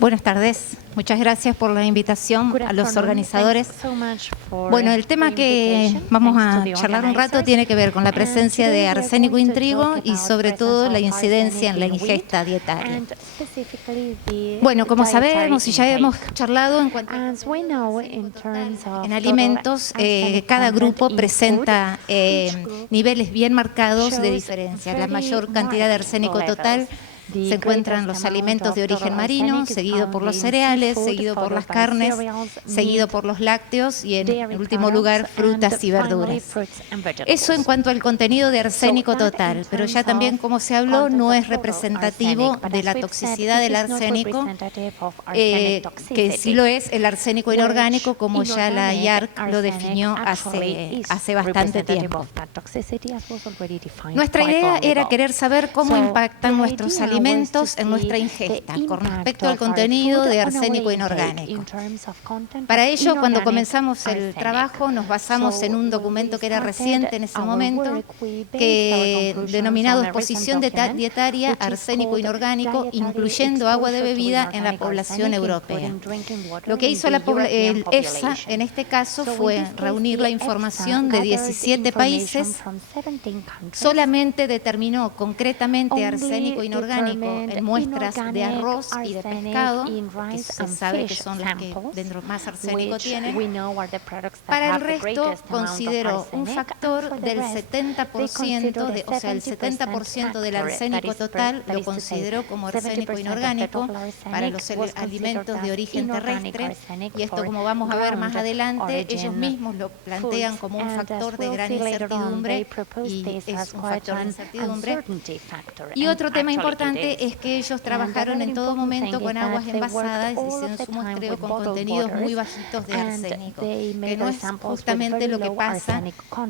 Buenas tardes. Muchas gracias por la invitación a los organizadores. Bueno, el tema que vamos a charlar un rato tiene que ver con la presencia de arsénico in trigo y sobre todo la incidencia en la ingesta dietaria. Bueno, como sabemos y ya hemos charlado en cuanto en alimentos, cada grupo presenta niveles bien marcados de diferencia. La mayor cantidad de arsénico total se encuentran los alimentos de origen marino, seguido por los cereales, seguido por las carnes, seguido por los lácteos y en último lugar frutas y verduras. Eso en cuanto al contenido de arsénico total, pero ya también como se habló no es representativo de la toxicidad del arsénico, que sí lo es el arsénico inorgánico como ya la IARC lo definió hace bastante tiempo. Nuestra idea era querer saber cómo impactan nuestros alimentos en nuestra ingesta con respecto al contenido de arsénico inorgánico. Para ello, cuando comenzamos el trabajo, nos basamos en un documento que era reciente en ese momento, denominado Exposición Dietaria Arsénico Inorgánico, incluyendo agua de bebida en la población europea. Lo que hizo el EFSA en este caso fue reunir la información de 17 países, solamente determinó concretamente arsénico inorgánico en muestras de arroz y de pescado, que se sabe que son las que dentro más arsénico tienen. Para el resto consideró un factor del 70%, o sea, el 70% del arsénico total lo consideró como arsénico inorgánico para los alimentos de origen terrestre, y esto, como vamos a ver más adelante, ellos mismos lo plantean como un factor de gran incertidumbre, y es un factor de incertidumbre. Y otro tema importante es que ellos trabajaron en todo momento con aguas envasadas y hicieron su muestreo con contenidos muy bajitos de arsénico, que no es justamente lo que pasa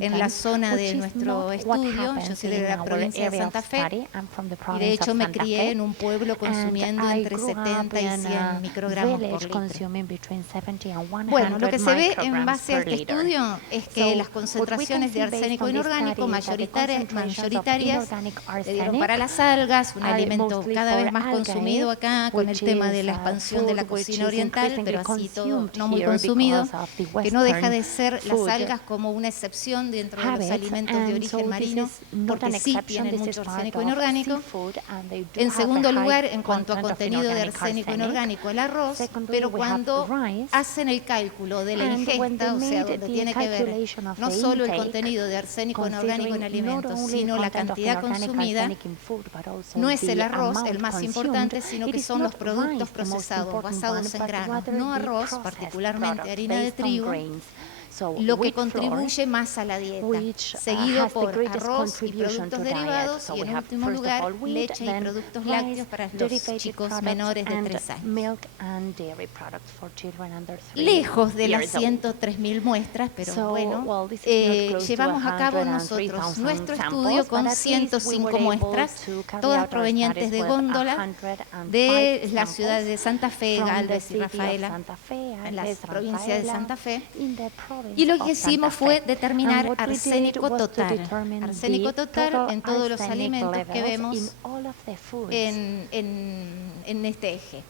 en la zona de nuestro estudio. Yo soy de la provincia de Santa Fe y de hecho me crié en un pueblo consumiendo entre 70 y 100 microgramos por litro. Bueno, lo que se ve en base a este estudio es que las concentraciones de arsénico inorgánico mayoritarias le dieron para las algas, un alimento cada vez más consumido acá con el tema de la expansión de la cocina oriental, pero así todo no muy consumido, que no deja de ser las algas como una excepción dentro de los alimentos de origen marino, porque sí tienen mucho arsénico inorgánico. En segundo lugar, en cuanto a contenido de arsénico inorgánico, el arroz, pero cuando hacen el cálculo de la ingesta, o sea, donde tiene que ver no solo el contenido de arsénico inorgánico en alimentos, sino la cantidad consumida, no es el arroz el más importante, sino que son los productos procesados basados en granos, no arroz, particularmente harina de trigo, lo que contribuye más a la dieta, seguido por arroz y productos derivados y en último lugar leche y productos lácteos para los chicos menores de 3 años. Lejos de las 103.000 muestras, pero bueno, llevamos a cabo nosotros nuestro estudio con 105 muestras, todas provenientes de góndola de las ciudades de Santa Fe, Galvez y Rafaela, en la provincia de Santa Fe. Y lo que hicimos fue determinar arsénico total. Arsénico total en todos los alimentos que vemos en este eje.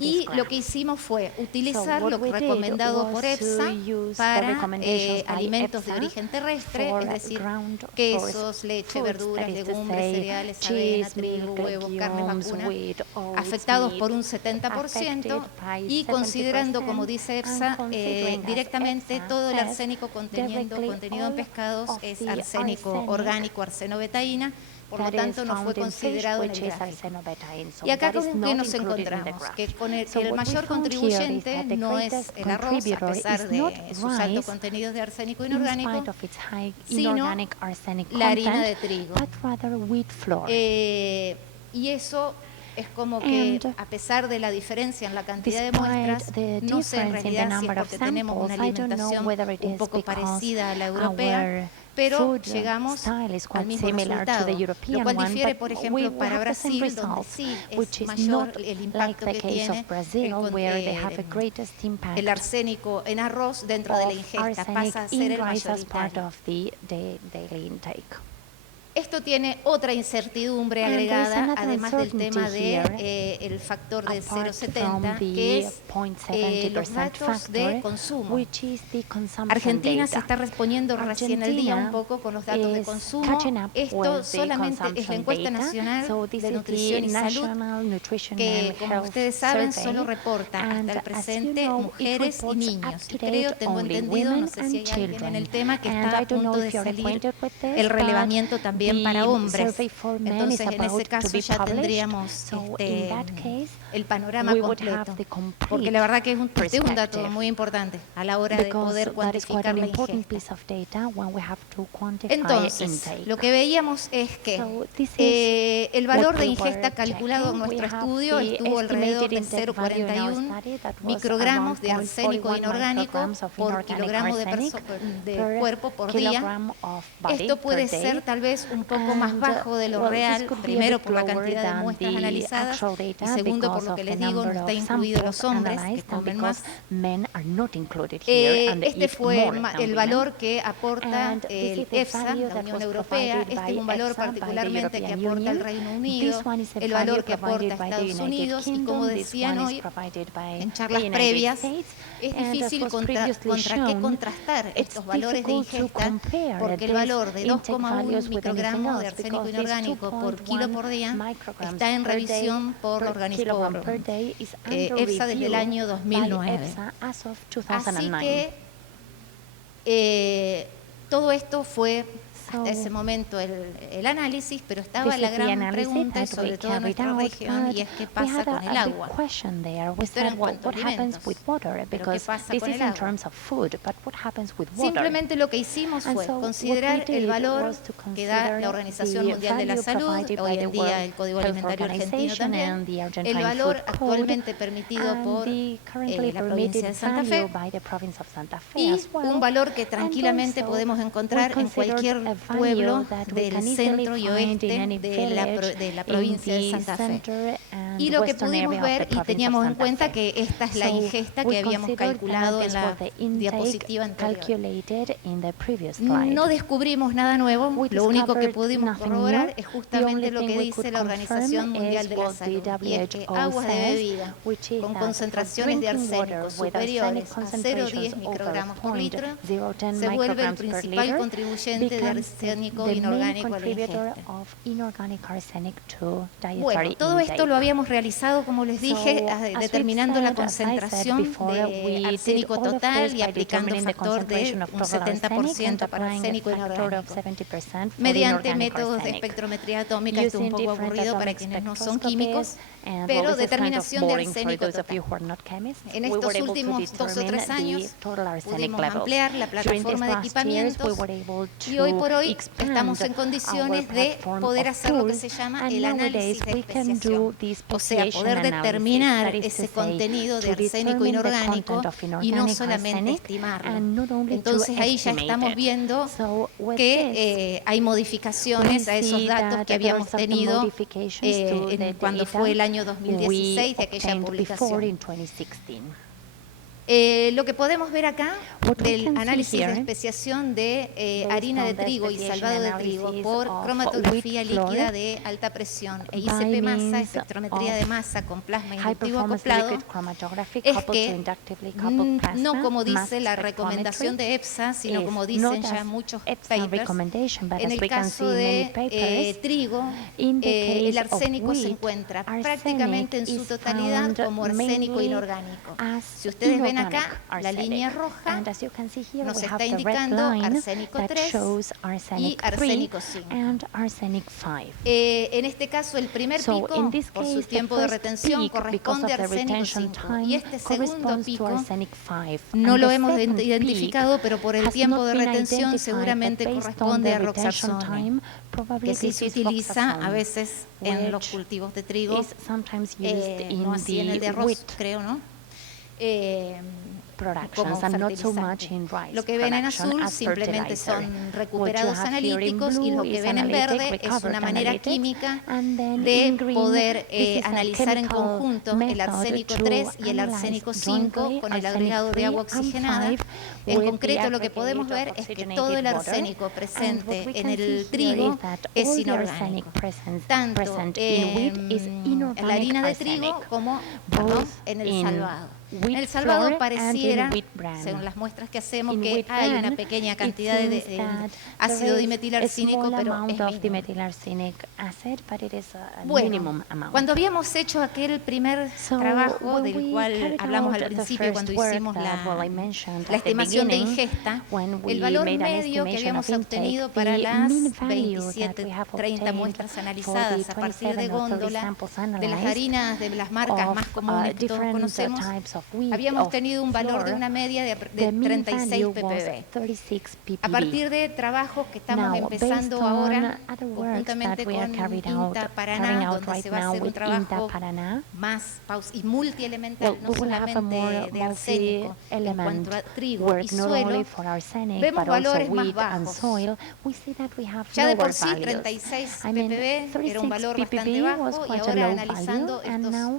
Y lo que hicimos fue utilizar lo recomendado por EFSA para alimentos de origen terrestre, es decir, quesos, leche, verduras, legumbres, cereales, avena, trigo, huevos, carnes vacunas, afectados por un 70%, y considerando, como dice EFSA, directamente todo el arsénico contenido en pescados es arsénico orgánico, arsenobetaína, por lo tanto no fue considerado en el gráfico. Y acá con qué nos encontramos, que con el mayor contribuyente no es el arroz, a pesar de sus altos contenidos de arsénico inorgánico, sino la harina de trigo. Y eso es como que, a pesar de la diferencia en la cantidad de muestras, no sé en realidad si es porque tenemos una alimentación un poco parecida a la europea, pero llegamos al mismo resultado, lo cual difiere, por ejemplo, para Brasil, donde sí es mayor el impacto que tiene el arsénico en arroz dentro de la ingesta, pasa a ser el mayoritario. Esto tiene otra incertidumbre agregada, además del tema del factor de 0,70, que es los datos de consumo. Argentina se está respondiendo recién al día un poco con los datos de consumo. Esto solamente es la encuesta nacional de nutrición y salud, que como ustedes saben solo reporta hasta el presente mujeres y niños. Y creo, tengo entendido, no sé si hay alguien en el tema, que está a punto de salir el relevamiento también para hombres. Entonces, en ese caso ya tendríamos el panorama completo, porque la verdad que es un dato muy importante a la hora de poder cuantificar la ingesta. Entonces, lo que veíamos es que el valor de ingesta calculado en nuestro estudio estuvo alrededor de 0,41 microgramos de arsénico inorgánico por kilogramo de cuerpo por día. Esto puede ser tal vez un poco más bajo de lo real, primero por la cantidad de muestras analizadas y segundo por lo que les digo, no está incluido los hombres que comen más. Este fue el valor que aporta el EFSA, la Unión Europea. Este es un valor particularmente que aporta el Reino Unido, el valor que aporta Estados Unidos y como decían hoy en charlas previas, es difícil contra qué contrastar estos valores de ingesta, porque el valor de 2,1 microgramos de arsénico inorgánico por kilo por día está en revisión por EFSA desde el año 2009. Así que todo esto fue hasta ese momento el análisis, pero estaba la gran pregunta, sobre todo en nuestra región, y es qué pasa con el agua. Esto era en cuanto a alimentos, pero ¿qué pasa con el agua? Simplemente lo que hicimos fue considerar el valor que da la Organización Mundial de la Salud, hoy en día el Código Alimentario Argentino también, el valor actualmente permitido por la provincia de Santa Fe, y un valor que tranquilamente podemos encontrar en cualquier pueblo del centro y oeste de la provincia de Santa Fe. Y lo que pudimos ver, y teníamos en cuenta que esta es la ingesta que habíamos calculado en la diapositiva anterior. No descubrimos nada nuevo, lo único que pudimos corroborar es justamente lo que dice la Organización Mundial de la Salud, y es que aguas de bebida con concentraciones de arsénico superiores a 0,10 microgramos por litro se vuelve el principal contribuyente de arsénico inorgánico a la ingesta. Bueno, todo esto lo habíamos realizado, como les dije, determinando la concentración de arsénico total y aplicando factor de un 70% para arsénico inorgánico. Mediante métodos de espectrometría atómica, esto es un poco aburrido para quienes no son químicos, pero determinación de arsénico total. En estos últimos 2 o 3 años pudimos ampliar la plataforma de equipamientos y hoy por hoy estamos en condiciones de poder hacer lo que se llama el análisis de especiación, o sea, poder determinar ese contenido de arsénico inorgánico y no solamente estimarlo. Entonces ahí ya estamos viendo que hay modificaciones a esos datos que habíamos tenido cuando fue el año 2016 de aquella publicación. Lo que podemos ver acá del análisis de especiación de harina de trigo y salvado de trigo por cromatografía líquida de alta presión e ICP masa, espectrometría de masa con plasma inductivo acoplado, es que no como dice la recomendación de EFSA, sino como dicen ya muchos papers, en el caso de trigo, el arsénico se encuentra prácticamente en su totalidad como arsénico inorgánico. Si ustedes ven acá, la línea roja nos está indicando arsénico 3 y arsénico 5. En este caso, el primer pico, por su tiempo de retención, corresponde a arsénico 5. Y este segundo pico no lo hemos identificado, pero por el tiempo de retención seguramente corresponde a roxarsone, que sí se utiliza a veces en los cultivos de trigo, no así en el de arroz, creo, ¿no? como fertilizante. Lo que ven en azul simplemente son recuperados analíticos y lo que ven en verde es una manera química de poder analizar en conjunto el arsénico 3 y el arsénico 5 con el agregado de agua oxigenada. En concreto, lo que podemos ver es que todo el arsénico presente en el trigo es inorgánico, tanto en la harina de trigo como en el salvado. En el salvado pareciera, según las muestras que hacemos, que hay una pequeña cantidad de ácido dimetilarcínico, pero es mínimo. Bueno, cuando habíamos hecho aquel primer trabajo del cual hablamos al principio cuando hicimos la estimación de ingesta, el valor medio que habíamos obtenido para las 30 muestras analizadas a partir de góndola, de las harinas de las marcas más comunes que todos conocemos, habíamos tenido un valor de una media de 36 ppb. A partir de trabajos que estamos empezando ahora, conjuntamente con INTA Paraná, donde se va a hacer un trabajo más y multielemental, no solamente de arsénico, en cuanto a trigo y suelo, vemos valores más bajos. Ya de por sí, 36 ppb era un valor bastante bajo, y ahora analizando estos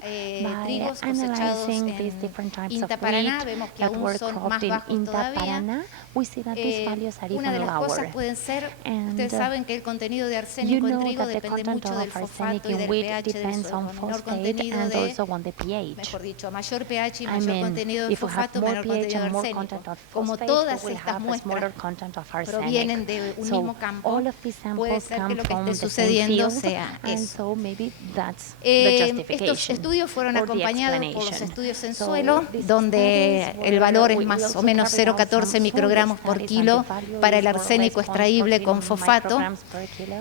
trigos cosechados en INTA Paraná, vemos que aún son más bajos todavía. Una de las cosas pueden ser, ustedes saben que el contenido de arsénico en trigo depende mucho del fosfato y del pH del suelo. Menor contenido mejor dicho, mayor pH y mayor contenido de fosfato, menor contenido de arsénico. Como todas estas muestras provienen de un mismo campo, puede ser que lo que esté sucediendo sea eso. Estos estudios fueron acompañados por los estudios en suelo, donde el valor es más o menos 0,14 microgramos por kilo para el arsénico extraíble con fosfato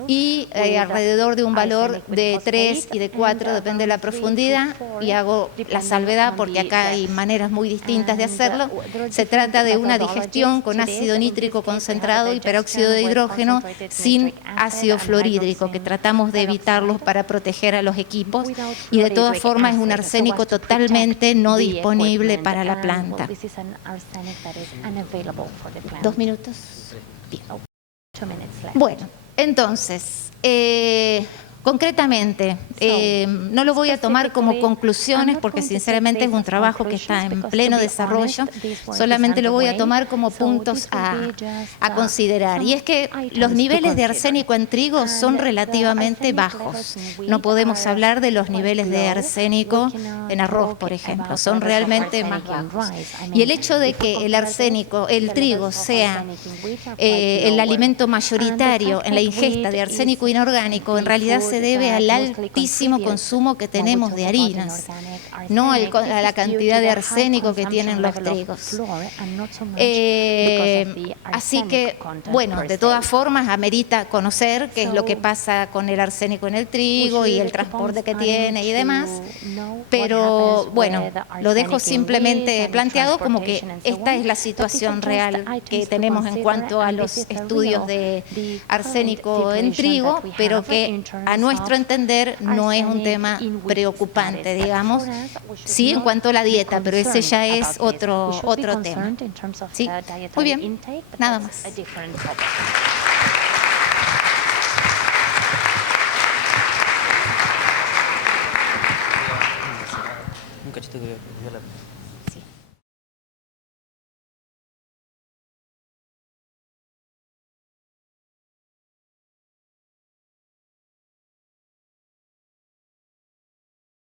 y alrededor de un valor de 3 y de 4, depende de la profundidad, y hago la salvedad porque acá hay maneras muy distintas de hacerlo. Se trata de una digestión con ácido nítrico concentrado y peróxido de hidrógeno sin ácido fluorhídrico, que tratamos de evitarlo para proteger a los equipos, y de todas formas es un arsénico totalmente no disponible para la planta. 2 minutos. Bien. Bueno, entonces, concretamente, no lo voy a tomar como conclusiones porque sinceramente es un trabajo que está en pleno desarrollo, solamente lo voy a tomar como puntos a considerar. Y es que los niveles de arsénico en trigo son relativamente bajos. No podemos hablar de los niveles de arsénico en arroz, por ejemplo, son realmente más bajos. Y el hecho de que el arsénico, el trigo, sea el alimento mayoritario en la ingesta de arsénico inorgánico, en realidad se debe al altísimo consumo que tenemos de harinas, no a la cantidad de arsénico que tienen los trigos. Así que, bueno, de todas formas, amerita conocer qué es lo que pasa con el arsénico en el trigo y el transporte que tiene y demás, pero bueno, lo dejo simplemente planteado como que esta es la situación real que tenemos en cuanto a los estudios de arsénico en trigo, pero que a nuestro entender no es un tema preocupante, digamos, sí en cuanto a la dieta, pero ese ya es otro tema. ¿Sí? Muy bien, nada más. Un cachito que viola.